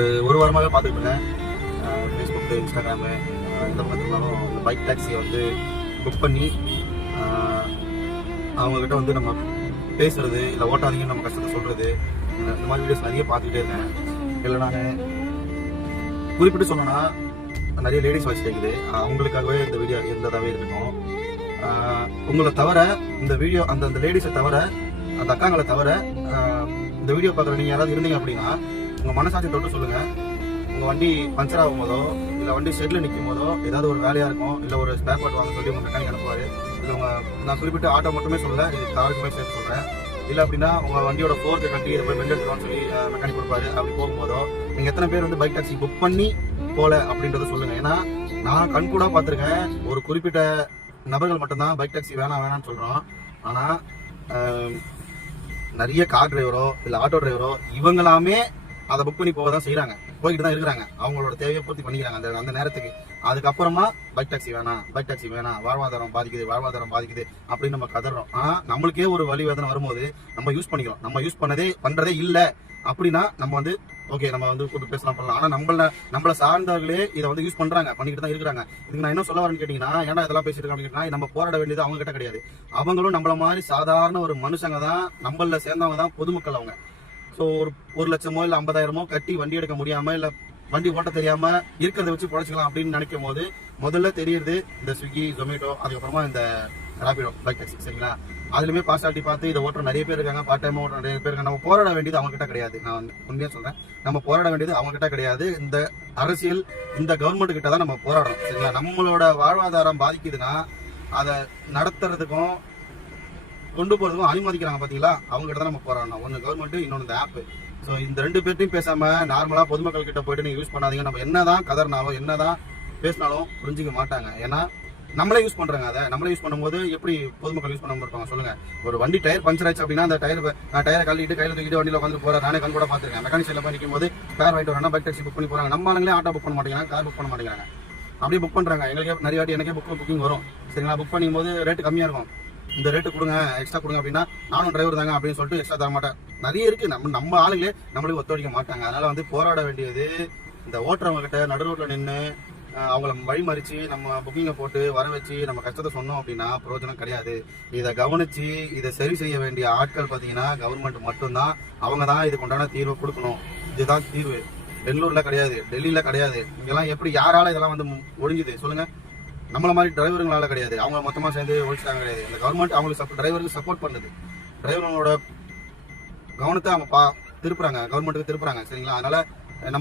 ஒரு வாரமாகவே பார்த்துட்டு இருக்கேன். ஃபேஸ்புக்கு, இன்ஸ்டாகிராமு எந்த பக்கம் இருந்தாலும் இந்த பைக் டாக்ஸியை வந்து புக் பண்ணி அவங்கக்கிட்ட வந்து நம்ம பேசுறது, இல்லை ஓட்டாதீங்கன்னு நம்ம கஷ்டத்தை சொல்கிறது, இந்த மாதிரி வீடியோஸ் நிறைய பார்த்துக்கிட்டே இருக்கேன். இல்லை நான் குறிப்பிட்டு சொன்னோன்னா நிறைய லேடிஸ் வாய்ஸ் கேட்குது. அவங்களுக்காகவே இந்த வீடியோ இருந்ததாகவே இருக்கட்டும். உங்களை தவிர இந்த வீடியோ அந்த லேடிஸை தவிர, அந்த அக்காங்களை தவிர இந்த வீடியோ பார்க்குற நீங்கள் யாராவது இருந்தீங்க அப்படின்னா உங்கள் மனசாட்சி தொட்டு சொல்லுங்கள். உங்கள் வண்டி பஞ்சர் ஆகும் போதோ, இல்லை வண்டி ஷெட்டில் நிற்கும் போதோ, ஏதாவது ஒரு வேலையாக இருக்கும், இல்லை ஒரு ஸ்பேர் பார்ட் வாங்க சொல்லி உங்கள் மெக்கானிக் அனுப்புவார். இல்லை நான் குறிப்பிட்ட ஆட்டோ மட்டுமே சொல்ல, இது காருக்குமே சேர்த்து சொல்கிறேன். இல்லை அப்படின்னா உங்கள் வண்டியோட ஃபோர்க்கு கட்டி இதை போய் பெண்ட் எடுத்துவான்னு சொல்லி மெக்கானிக் கொடுப்பாரு. அப்படி போகும்போதோ நீங்கள் எத்தனை பேர் வந்து பைக் டாக்ஸி புக் பண்ணி போகல அப்படின்றத சொல்லுங்கள். ஏன்னா நான் கண்கூடாக பார்த்துருக்கேன், ஒரு குறிப்பிட்ட நபர்கள் மட்டும்தான் பைக் டாக்ஸி வேணாம்னு சொல்கிறோம். ஆனால் நிறைய கார் டிரைவரோ இல்லை ஆட்டோ டிரைவரோ இவங்களாமே அதை புக் பண்ணி போக தான் செய்கிறாங்க, போய்கிட்டு தான் இருக்கிறாங்க. அவங்களோட தேவையை பூர்த்தி பண்ணிக்கிறாங்க அந்த நேரத்துக்கு. அதுக்கப்புறமா பைக் டாக்ஸி வேணாம், வாழ்வாதாரம் பாதிக்குது அப்படின்னு நம்ம கதறோம். ஆனால் நம்மளுக்கே ஒரு வழி வேதனை வரும்போது நம்ம யூஸ் பண்ணிக்கிறோம். நம்ம யூஸ் பண்ணுறதே இல்லை அப்படின்னா நம்ம வந்து ஓகே, நம்ம வந்து கூப்பிட்டு பேசலாம் பண்ணலாம். ஆனால் நம்மளை சார்ந்தவர்களே இதை வந்து யூஸ் பண்ணிக்கிட்டு தான் இருக்கிறாங்க. இதுக்கு நான் என்ன சொல்ல வரேன்னு கேட்டீங்கன்னா, ஏன்னா இதெல்லாம் பேசிட்டு இருக்கேன் கேட்டீங்கன்னா, நம்ம போராட வேண்டியது அவங்க கிட்ட கிடையாது. அவங்களும் நம்மள மாதிரி சாதாரண ஒரு மனுஷங்க தான், நம்மள சேர்ந்தவங்க தான் பொதுமக்கள் அவங்க. ஸோ ஒரு லட்சமோ இல்லை 50,000மோ கட்டி வண்டி எடுக்க முடியாம, இல்லை வண்டி ஓட்ட தெரியாம இருக்கிறத வச்சு பொழைச்சிக்கலாம் அப்படின்னு நினைக்கும் போது முதல்ல தெரியுது இந்த ஸ்விக்கி, ஜொமேட்டோ, அதுக்கப்புறமா இந்த ராபிடோ பைக் டாக்ஸி. சரிங்களா? அதுலயுமே பார்சாலிட்டி பார்த்து இதை ஓட்டுற நிறைய பேர் இருக்காங்க, பார்ட் டைம் ஓட்டுற நிறைய பேர் இருக்காங்க. நம்ம போராட வேண்டியது அவங்க கிட்ட கிடையாது. நான் உண்மையா சொல்றேன், நம்ம போராட வேண்டியது அவங்க கிட்ட கிடையாது. இந்த அரசியல், இந்த கவர்மெண்ட் கிட்ட தான் நம்ம போராடுறோம். சரிங்களா? நம்மளோட வாழ்வாதாரம் பாதிக்குதுன்னா அதை நடத்துறதுக்கும் கொண்டு போறதுக்கும் அனுமதிக்கிறாங்க பாத்தீங்களா, அவங்க கிட்ட தான் நம்ம போராடணும். ஒன்னு கவர்மெண்ட், இன்னொன்று இந்த ஆப். ஸோ இந்த ரெண்டு பேர்ட்டையும் பேசாம நார்மலா பொதுமக்கள் கிட்ட போயிட்டு நீங்க யூஸ் பண்ணாதீங்க. நம்ம என்னதான் கதறினாலும் என்னதான் பேசினாலும் புரிஞ்சிக்க மாட்டாங்க. ஏன்னா நம்மளே யூஸ் பண்றாங்க. அதை நம்மளே யூஸ் பண்ணும்போது எப்படி பொதுமக்கள் யூஸ் பண்ணாம இருப்பாங்க சொல்லுங்க? ஒரு வண்டி டயர் பஞ்சர் ஆச்சு அப்படின்னா அந்த டயரை கழட்டிட்டு கையில தூக்கிட்டு வண்டியில உட்காந்து போறேன். நானே கண் கூட பாத்துருக்கேன். மெக்கானிக் சைட்ல போய் நிற்கும் போது ஸ்பேர் வாங்கிட்டு வரணும், பைக் டாக்ஸி புக் பண்ணி போறாங்க. நம்ம ஆளுங்களே ஆட்டோ புக் பண்ண மாட்டேங்கிறாங்க, கார் புக் பண்ண மாட்டேங்கிறாங்க. அப்படியே புக் பண்றாங்க. எங்களுக்கே நிறைய வாட்டி எனக்கே புக்கிங் வரும். சரிங்களா? புக் பண்ணும் போது ரேட்டு கம்மியா இருக்கும். இந்த ரேட்டு கொடுங்க, எக்ஸ்ட்ரா கொடுங்க அப்படின்னா நானும் டிரைவர் தாங்க அப்படின்னு சொல்லிட்டு எக்ஸ்ட்ரா தர மாட்டேன். நிறைய இருக்கு. நம்ம ஆளுங்களே நம்மளுக்கு ஒத்துழைக்க மாட்டாங்க. அதனால வந்து போராட வேண்டியது இந்த ஓட்டுறவங்க கிட்ட நடு ரோட்ல நின்று அவங்கள வழிமறிச்சு நம்ம புக்கிங்கை போட்டு வர வச்சு நம்ம கஷ்டத்தை சொன்னோம் அப்படின்னா பிரயோஜனம் கிடையாது. இதை கவனிச்சு இதை சரி செய்ய வேண்டிய ஆட்கள் பார்த்தீங்கன்னா கவர்மெண்ட் மட்டும்தான். அவங்க தான் இதுக்கு உண்டான தீர்வு கொடுக்கணும். இதுதான் தீர்வு. பெங்களூர்ல கிடையாது, டெல்லியில கிடையாது. இங்கெல்லாம் எப்படி யாரால இதெல்லாம் வந்து ஒழிஞ்சுது சொல்லுங்க? நம்மள மாதிரி டிரைவருங்களால கிடையாது. அவங்க மொத்தமா சேர்ந்து ஒழிச்சிட்டாங்க கிடையாது. இந்த கவர்மெண்ட் அவங்களுக்கு டிரைவருக்கு சப்போர்ட் பண்ணுது. டிரைவர்களோட கவனத்தை அவங்க திருப்புறாங்க, கவர்மெண்ட்டுக்கு திருப்புறாங்க. சரிங்களா? அதனால நம்ம